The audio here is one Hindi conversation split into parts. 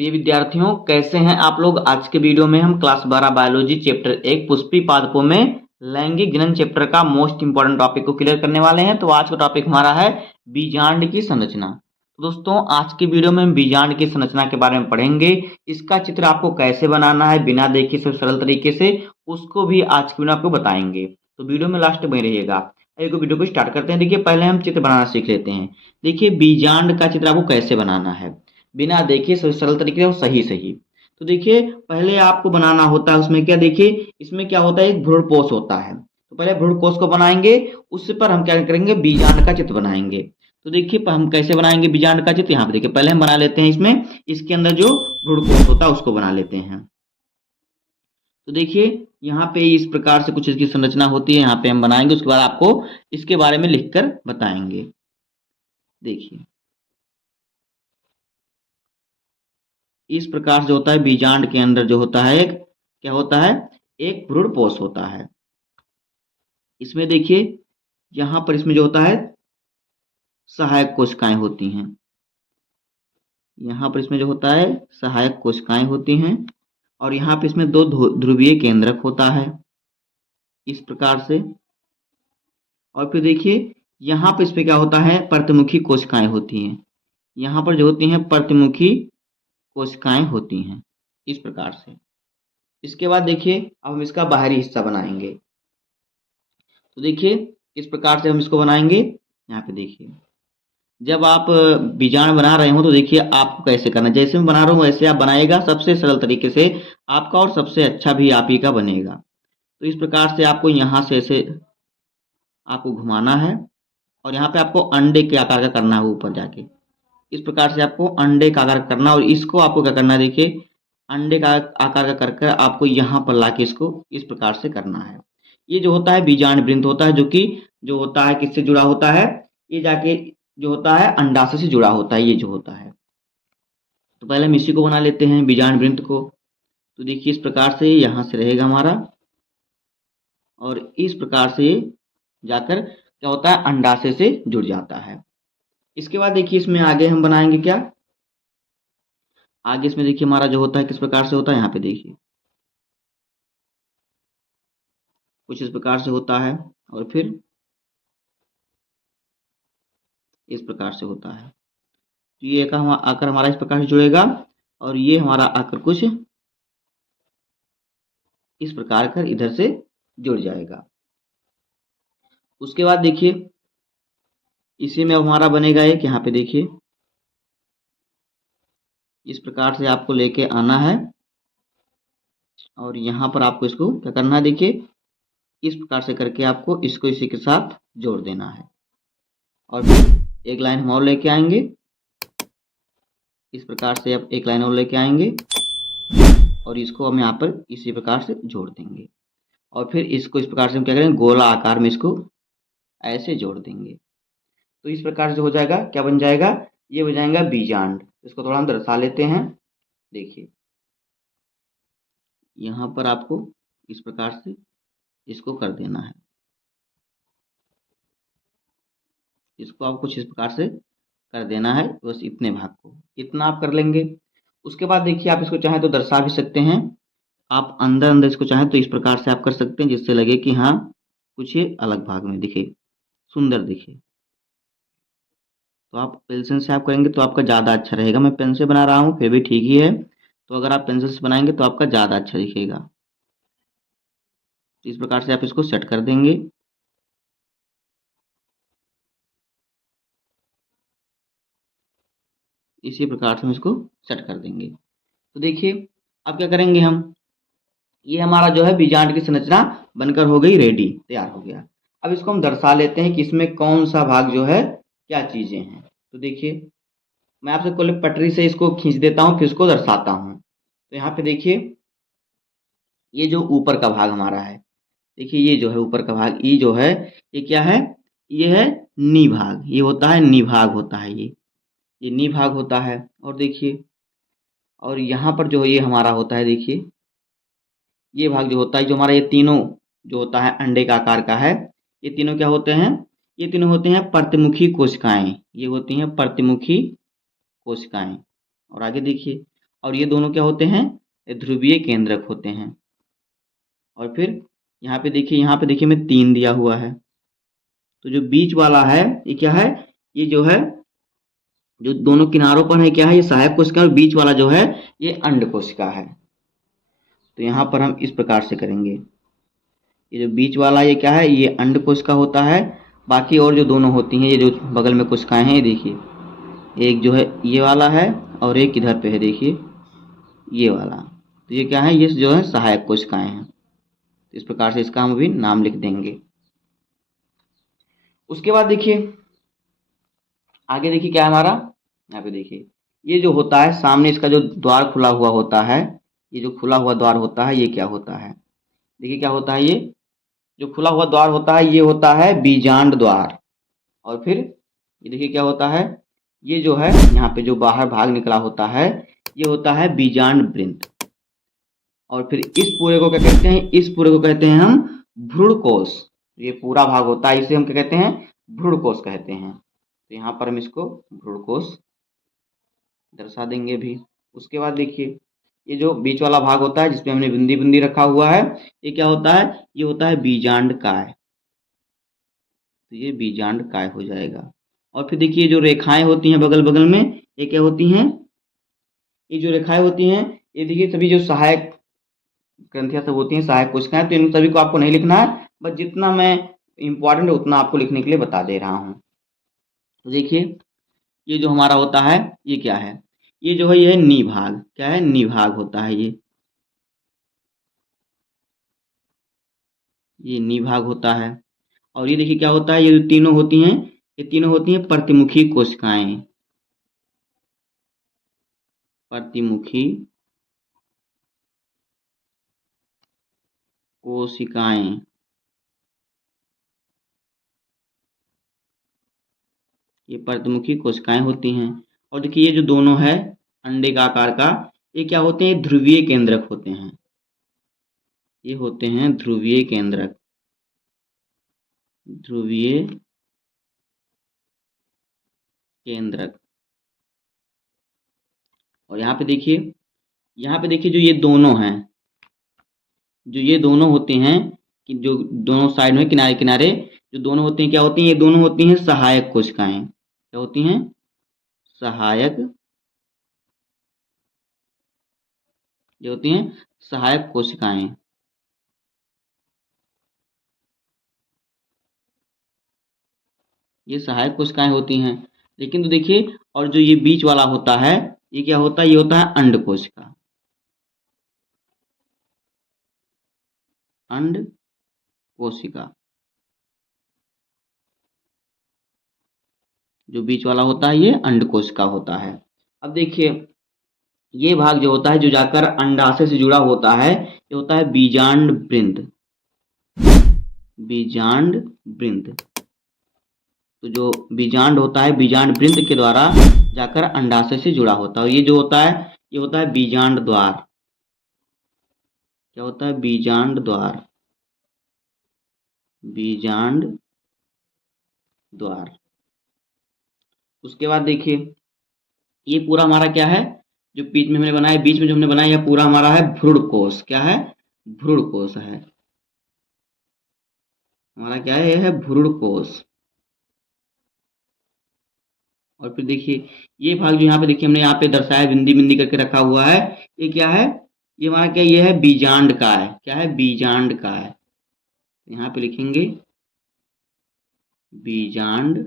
प्रिय विद्यार्थियों, कैसे हैं आप लोग। आज के वीडियो में हम क्लास 12 बायोलॉजी चैप्टर 1 पुष्पी पादपों में लैंगिक जनन चैप्टर का मोस्ट इंपॉर्टेंट टॉपिक को क्लियर करने वाले हैं। तो आज का टॉपिक हमारा है बीजांड की संरचना। तो दोस्तों, आज के वीडियो में हम बीजांड की संरचना के बारे में पढ़ेंगे। इसका चित्र आपको कैसे बनाना है बिना देखे सब सरल तरीके से, उसको भी आज के वीडियो आपको बताएंगे। तो वीडियो में लास्ट में रहिएगा। एक वीडियो को स्टार्ट करते हैं। देखिए, पहले हम चित्र बनाना सीख लेते हैं। देखिए, बीजांड का चित्र आपको कैसे बनाना है बिना देखे सरल तरीके से और सही सही। तो देखिए, पहले आपको बनाना होता है उसमें क्या, देखिए इसमें क्या होता है, एक भ्रूणकोश होता है। तो पहले भ्रूणकोश को बनाएंगे, उससे पर हम क्या करेंगे, बीजांड का चित्र बनाएंगे। तो देखिए हम कैसे बनाएंगे बीजांड का चित्र। यहाँ पे देखिए, पहले हम बना लेते हैं इसमें, इसके अंदर जो भ्रूणकोश होता है उसको बना लेते हैं। तो देखिए यहाँ पे इस प्रकार से कुछ इसकी संरचना होती है, यहाँ पे हम बनाएंगे। उसके बाद आपको इसके बारे में लिखकर बताएंगे। देखिए इस प्रकार से होता है। बीजांड के अंदर जो होता है एक क्या होता है, एक भ्रूणपोष होता है। इसमें देखिए यहाँ पर इसमें जो होता है सहायक कोशिकाएं होती हैं। यहाँ पर इसमें जो होता है सहायक कोशिकाएं होती हैं, और यहाँ पे इसमें दो ध्रुवीय केंद्रक होता है इस प्रकार से। और फिर देखिए यहाँ पर इस पे क्या होता है, प्रतिमुखी कोशिकाएं होती हैं। यहाँ पर जो होती हैं प्रतिमुखी कोशिकाएं होती हैं इस प्रकार से। इसके बाद देखिए अब हम इसका बाहरी हिस्सा बनाएंगे। तो देखिए किस प्रकार से हम इसको बनाएंगे। यहाँ पे देखिए, जब आप बीजांड बना रहे हो तो देखिए आपको कैसे करना है। जैसे मैं बना रहा हूँ वैसे आप बनाएगा, सबसे सरल तरीके से आपका और सबसे अच्छा भी आप ही का बनेगा। तो इस प्रकार से आपको यहाँ से ऐसे आपको घुमाना है, और यहाँ पे आपको अंडे के आकार का करना है ऊपर जाके। इस प्रकार से आपको अंडे का आकार करना, और इसको आपको क्या करना है, देखिए अंडे का आकार का करके आपको यहाँ पर लाके इसको इस प्रकार से करना है। ये जो होता है बीजांड वृंत होता है, जो कि जो होता है किससे जुड़ा होता है, ये जाके जो होता है अंडाशय से जुड़ा होता है, ये जो होता है। तो पहले हम इसी को बना लेते हैं बीजांड वृंत को। तो देखिए इस प्रकार से यहाँ से रहेगा हमारा, और इस प्रकार से जाकर क्या होता है, अंडाशय से जुड़ जाता है। इसके बाद देखिए इसमें आगे हम बनाएंगे क्या, आगे इसमें देखिए हमारा जो होता है किस प्रकार से होता है। यहाँ पे देखिए कुछ इस प्रकार से होता है, और फिर इस प्रकार से होता है। तो ये आकर हमारा इस प्रकार से जुड़ेगा, और ये हमारा आकर कुछ इस प्रकार कर इधर से जुड़ जाएगा। उसके बाद देखिए इसी में अब हमारा बनेगा एक, यहाँ पे देखिए इस प्रकार से आपको लेके आना है, और यहाँ पर आपको इसको क्या करना है, देखिए इस प्रकार से करके आपको इसको इसी के साथ जोड़ देना है। और फिर एक लाइन हम और लेके आएंगे, इस प्रकार से आप एक लाइन और लेके आएंगे, और इसको हम यहाँ पर इसी प्रकार से जोड़ देंगे। और फिर इसको इस प्रकार से हम क्या करेंगे, गोला आकार में इसको ऐसे जोड़ देंगे। तो इस प्रकार से हो जाएगा, क्या बन जाएगा, ये बन जाएगा बीजांड। इसको थोड़ा हम दर्शा लेते हैं। देखिए यहाँ पर आपको इस प्रकार से इसको कर देना है। इसको आप कुछ इस प्रकार से कर देना है, बस इतने भाग को इतना आप कर लेंगे। उसके बाद देखिए आप इसको चाहें तो दर्शा भी सकते हैं, आप अंदर अंदर इसको चाहें तो इस प्रकार से आप कर सकते हैं, जिससे लगे कि हाँ कुछ ये अलग भाग में दिखे, सुंदर दिखे। तो आप पेंसिल से आप करेंगे तो आपका ज़्यादा अच्छा रहेगा। मैं पेन से बना रहा हूँ फिर भी ठीक ही है, तो अगर आप पेंसिल से बनाएंगे तो आपका ज़्यादा अच्छा दिखेगा। इस प्रकार से आप इसको सेट कर देंगे। इसी प्रकार से हम इसको सेट कर देंगे। तो देखिए अब क्या करेंगे हम, ये हमारा जो है बीजांड की संरचना बनकर हो गई रेडी, तैयार हो गया। अब इसको हम दर्शा लेते हैं कि इसमें कौन सा भाग जो है क्या चीज़ें हैं। तो देखिए मैं आपसे पहले पटरी से इसको खींच देता हूँ, फिर इसको दर्शाता हूँ। तो यहाँ पे देखिए ये जो ऊपर का भाग हमारा है, देखिए ये जो है ऊपर का भाग, ये जो है ये क्या है, ये है निभाग। ये होता है निभाग होता है, ये निभाग होता है। और देखिए और यहाँ पर जो ये हमारा होता है, देखिए ये भाग जो होता है, जो हमारा ये तीनों जो होता है अंडे का आकार का है, ये तीनों क्या होते हैं, ये तीनों होते हैं प्रतिमुखी कोशिकाएं। ये होती हैं प्रतिमुखी कोशिकाएं। और आगे देखिए, और ये दोनों क्या होते हैं, ये ध्रुवीय केंद्रक होते हैं। और फिर यहाँ पे देखिए मैं 3 दिया हुआ है। तो जो बीच वाला है ये क्या है, ये जो है जो दोनों किनारों पर है क्या है, ये सहायक कोशिका, और बीच वाला जो है ये अंड कोशिका है। तो यहाँ पर हम इस प्रकार से करेंगे, ये जो बीच वाला ये क्या है, ये अंड कोशिका होता है। बाकी और जो दोनों होती हैं, ये जो बगल में कोशिकाएं हैं, ये देखिए एक जो है ये वाला है और एक इधर पे है देखिए ये वाला। तो ये क्या है, ये जो है सहायक कोशिकाएं हैं। तो इस प्रकार से इसका हम अभी नाम लिख देंगे। उसके बाद देखिए आगे देखिए क्या है हमारा, यहाँ पे देखिए ये जो होता है सामने इसका जो द्वार खुला हुआ होता है, ये जो खुला हुआ द्वार होता है ये क्या होता है, देखिए क्या होता है, ये जो खुला हुआ द्वार होता है ये होता है बीजांड द्वार। और फिर ये देखिए क्या होता है, ये जो है यहाँ पे जो बाहर भाग निकला होता है ये होता है बीजांड वृंत। और फिर इस पूरे को क्या कहते हैं, इस पूरे को कहते हैं हम भ्रूणकोश। ये पूरा भाग होता है इसे हम क्या कहते हैं, भ्रूणकोश कहते हैं। तो यहाँ पर हम इसको भ्रूणकोश दर्शा देंगे भी। उसके बाद देखिए ये जो बीच वाला भाग होता है जिसमें हमने बिंदी बिंदी रखा हुआ है, ये क्या होता है, ये होता है बीजांड काय। तो ये बीजांड काय हो जाएगा। और फिर देखिए जो रेखाएं होती हैं बगल बगल में, ये क्या होती हैं, ये जो रेखाएं होती हैं ये देखिए सभी जो सहायक ग्रंथियां सब होती हैं, सहायक कोशिकाएं। तो इन सभी को आपको नहीं लिखना है, बस जितना मैं इंपॉर्टेंट है उतना आपको लिखने के लिए बता दे रहा हूँ। तो देखिए ये जो हमारा होता है ये क्या है, ये जो है ये है निभाग। क्या है, निभाग होता है ये निभाग होता है। और ये देखिए क्या होता है, ये जो तीनों होती हैं ये तीनों होती हैं प्रतिमुखी कोशिकाएं। प्रतिमुखी कोशिकाएं, ये प्रतिमुखी कोशिकाएं होती हैं। और देखिए ये जो दोनों है अंडे का आकार का, ये क्या होते हैं, ध्रुवीय केंद्रक होते हैं। ये होते हैं ध्रुवीय केंद्रक, ध्रुवीय केंद्रक। और यहाँ पे देखिए जो ये दोनों हैं, जो ये दोनों होते हैं कि जो दोनों साइड में किनारे किनारे जो दोनों होते हैं क्या होती हैं, ये दोनों होती हैं सहायक कोशिकाएं। क्या होती हैं, सहायक, ये होती हैं सहायक कोशिकाएं। ये सहायक कोशिकाएं होती हैं। लेकिन तो देखिए और जो ये बीच वाला होता है ये क्या होता है, ये होता है अंड कोशिका। अंड कोशिका, जो बीच वाला होता है ये अंड कोशिका होता है। अब देखिए ये भाग जो होता है जो जाकर अंडाशय से जुड़ा होता है ये होता है बीजांड वृंत। बीजांड वृंत, तो जो बीजांड होता है बीजांड वृंत के द्वारा जाकर अंडाशय से जुड़ा होता है। और ये जो होता है ये होता है बीजांड द्वार। क्या होता है, बीजांड द्वार, बीजांड द्वार। उसके बाद देखिए ये पूरा हमारा क्या है, जो बीच में हमने बनाया, बीच में जो हमने बनाया यह पूरा हमारा है भ्रूणकोश। क्या है, भ्रूणकोश है हमारा, क्या है, यह है भ्रूणकोश। और फिर देखिए ये भाग जो यहाँ पे देखिए हमने यहाँ पे दर्शाया बिंदी बिंदी करके रखा हुआ है, ये क्या है, ये हमारा क्या, ये है बीजांड का है। क्या है, बीजांड का है। यहाँ पे लिखेंगे बीजांड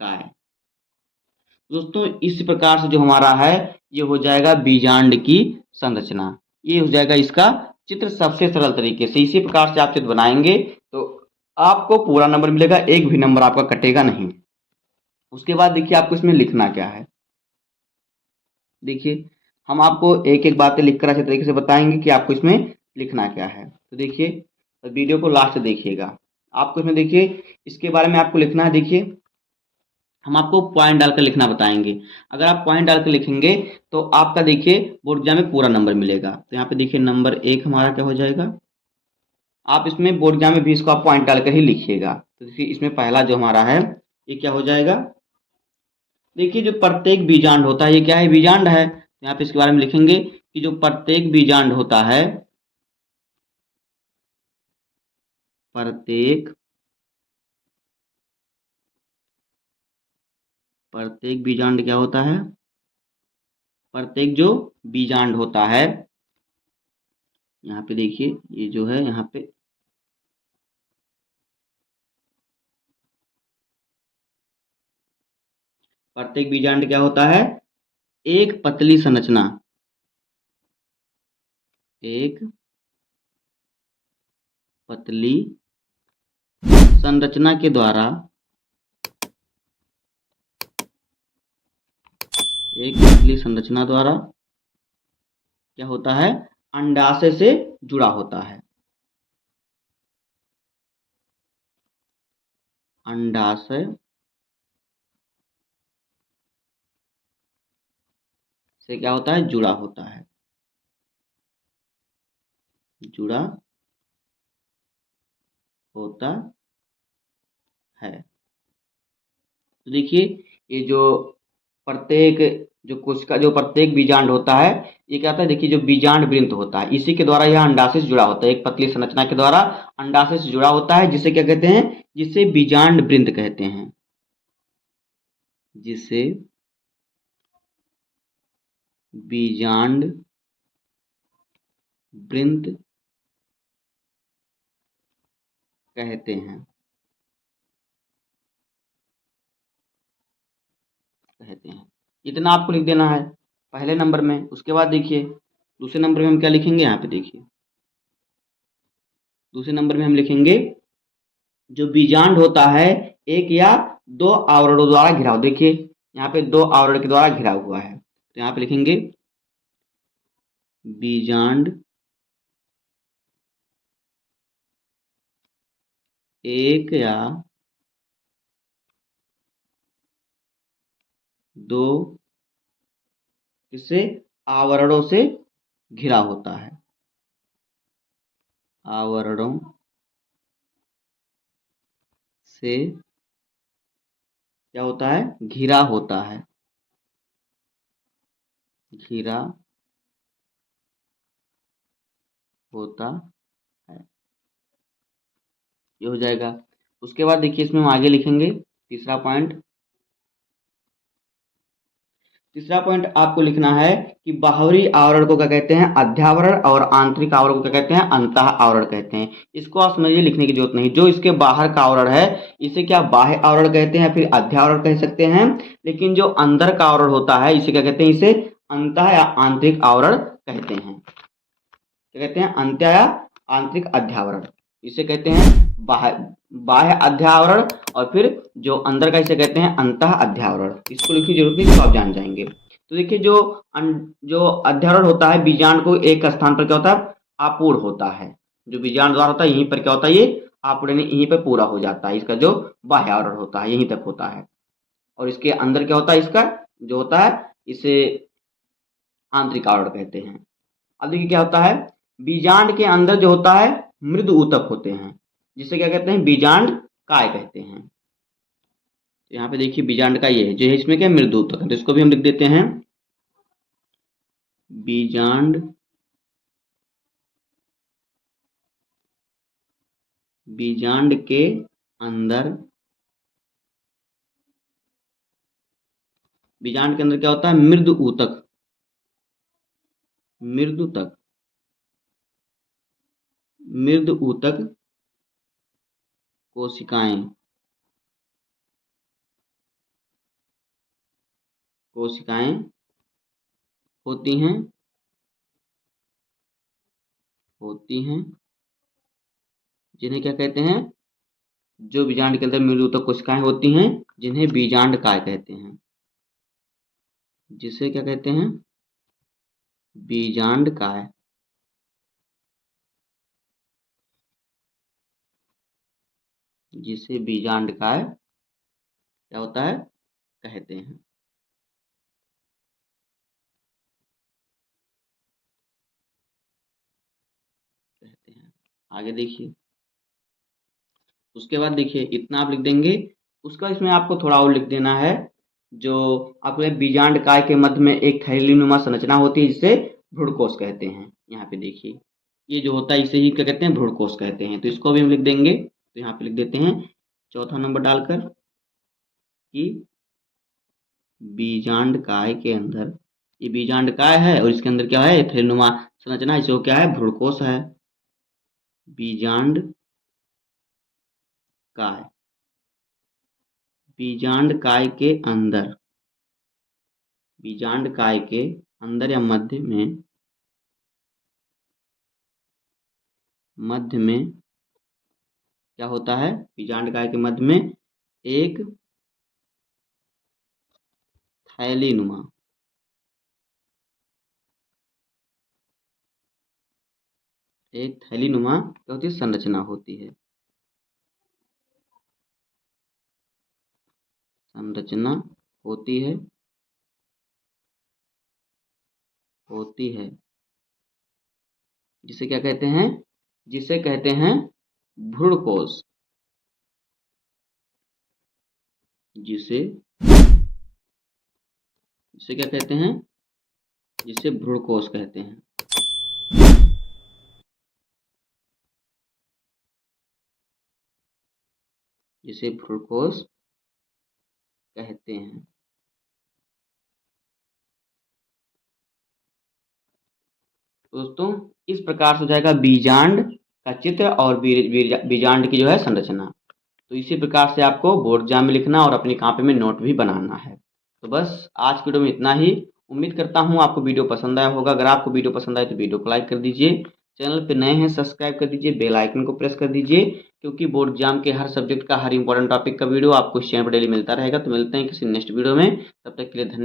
का है। दोस्तों इस प्रकार से जो हमारा है ये हो जाएगा बीजांड की संरचना। ये हो जाएगा इसका चित्र सबसे सरल तरीके से। इसी प्रकार से आप चित्र बनाएंगे तो आपको पूरा नंबर मिलेगा, एक भी नंबर आपका कटेगा नहीं। उसके बाद देखिए आपको इसमें लिखना क्या है। देखिए हम आपको एक एक बातें लिखकर अच्छे तरीके से बताएंगे कि आपको इसमें लिखना क्या है। तो देखिए वीडियो को लास्ट देखिएगा। आपको इसमें देखिए इसके बारे में आपको लिखना है। देखिए हम आपको पॉइंट डालकर लिखना बताएंगे। अगर आप पॉइंट डालकर लिखेंगे तो आपका देखिए बोर्ड एग्जाम में पूरा नंबर मिलेगा। तो यहाँ पे देखिए नंबर 1 हमारा क्या हो जाएगा, आप इसमें बोर्ड एग्जाम में भी इसको आप पॉइंट डालकर ही लिखिएगा। तो देखिए इसमें पहला जो हमारा है ये क्या हो जाएगा, देखिए जो प्रत्येक बीजांड होता है, ये क्या है, बीजांड है। यहाँ पे इसके बारे में लिखेंगे कि जो प्रत्येक बीजांड होता है, प्रत्येक प्रत्येक बीजांड क्या होता है, प्रत्येक जो बीजांड होता है, यहाँ पे देखिए ये जो है यहाँ पे प्रत्येक बीजांड क्या होता है, एक पतली संरचना, एक पतली संरचना के द्वारा, एक पतली संरचना द्वारा क्या होता है, अंडाशय से जुड़ा होता है। अंडाशय से क्या होता है, जुड़ा होता है, जुड़ा होता है। तो देखिए ये जो प्रत्येक जो कोशिका जो प्रत्येक बीजांड होता है, ये क्या होता है, देखिए जो बीजांड वृंत होता है, इसी के द्वारा यह अंडाशय से जुड़ा होता है, एक पतली संरचना के द्वारा अंडाशय से जुड़ा होता है, जिसे क्या कहते हैं, जिसे बीजांड वृंत कहते हैं, जिसे बीजांड वृंत कहते हैं, इतना आपको लिख देना है पहले नंबर में। उसके बाद देखिए दूसरे नंबर में हम क्या लिखेंगे, यहाँ पे देखिए दूसरे नंबर में हम लिखेंगे जो बीजांड होता है एक या दो आवरणों द्वारा घिराव। देखिए यहाँ पे दो आवरण के द्वारा घिरा हुआ है, तो यहाँ पे लिखेंगे बीजांड एक या दो किससे, आवरणों से घिरा होता है, आवरणों से क्या होता है, घिरा होता है, घिरा होता है, ये हो जाएगा। उसके बाद देखिए इसमें हम आगे लिखेंगे तीसरा पॉइंट। तीसरा पॉइंट आपको लिखना है कि बाहरी आवरण को क्या कहते हैं, अध्यावरण, और आंतरिक आवरण को क्या कहते हैं, अंतः आवरण कहते हैं। इसको आप समझिए, लिखने की जरूरत नहीं। जो इसके बाहर का आवरण है इसे क्या बाह्य आवरण कहते हैं, फिर अध्यावरण कह सकते हैं। लेकिन जो अंदर का आवरण होता है इसे क्या कहते हैं, इसे अंतः या आंतरिक आवरण कहते हैं। क्या कहते हैं, अंतः या आंतरिक अध्यावरण, इसे कहते हैं बाह्य बाह्य अध्यावरण, और फिर जो अंदर का इसे कहते हैं अंतः अध्यावरण। इसको लिखने की जरूरत नहीं, तो आप जान जाएंगे। तो देखिए जो अध्यावरण होता है, बीजांड को एक स्थान पर क्या होता है, आपूर्ण होता है। जो बीजांड द्वार होता है यहीं पर क्या होता है, ये आपूर्ण यहीं पर पूरा हो जाता है। इसका जो बाह्य आवरण होता है यहीं तक होता है, और इसके अंदर क्या होता है, इसका जो होता है इसे आंतरिक आवरण कहते हैं। अब देखिए क्या होता है, बीजांड के अंदर जो होता है मृदु ऊतक होते हैं, जिसे क्या कहते हैं, बीजांड काय कहते हैं। तो यहाँ पे देखिए बीजांड का ये है जो है, इसमें क्या मृदु ऊतक है, तो इसको भी हम लिख देते हैं बीजांड, बीजांड के अंदर, बीजांड के अंदर क्या होता है, मृदु ऊतक, मृदु तक, मृदु ऊतक कोशिकाएं, कोशिकाएं होती हैं, होती हैं, जिन्हें क्या कहते हैं, जो बीजांड के अंदर मृदु ऊतक कोशिकाएं होती हैं जिन्हें बीजांड काय कहते हैं, जिसे क्या कहते हैं, बीजांड काय, जिसे बीजांड काय क्या होता है, कहते हैं, कहते हैं। आगे देखिए उसके बाद देखिए इतना आप लिख देंगे। उसका इसमें आपको थोड़ा और लिख देना है। जो आपको बीजांड काय के मध्य में एक थैलीनुमा संरचना होती है जिसे भ्रूणकोश कहते हैं। यहाँ पे देखिए ये जो होता है इसे ही क्या कहते हैं, भ्रूणकोश कहते हैं। तो इसको भी हम लिख देंगे, तो यहाँ पे लिख देते हैं चौथा नंबर डालकर कि बीजांड काय के अंदर, ये बीजांड काय है और इसके अंदर क्या है, थैलीनुमा संरचना, इसे क्या है, भ्रूणकोश है। बीजांड काय, बीजांड काय के अंदर, बीजांड काय के अंदर या मध्य में क्या होता है, बीजांड काय के मध्य में एक थैलीनुमा, एक थैलीनुमा क्या होती है, संरचना होती है, संरचना होती है, जिसे क्या कहते हैं, जिसे कहते हैं भ्रूणकोश, जिसे क्या कहते हैं, जिसे भ्रूणकोश कहते हैं। जिसे भ्रूणकोश कहते हैं। दोस्तों इस प्रकार से हो जाएगा बीजांड का चित्र और बीजांड की जो है संरचना। तो इसी प्रकार से आपको बोर्ड एग्जाम में लिखना और अपनी कॉपी में नोट भी बनाना है। तो बस आज की वीडियो में इतना ही। उम्मीद करता हूँ आपको वीडियो पसंद आया होगा। अगर आपको वीडियो पसंद आए तो वीडियो को लाइक कर दीजिए, चैनल पे नए हैं सब्सक्राइब कर दीजिए, बेल आइकन को प्रेस कर दीजिए, क्योंकि बोर्ड एग्जाम के हर सब्जेक्ट का हर इंपॉर्टेंट टॉपिक का वीडियो आपको इस चैनल पर डेली मिलता रहेगा। तो मिलते हैं किसी नेक्स्ट वीडियो में, तब तक के लिए धन्यवाद।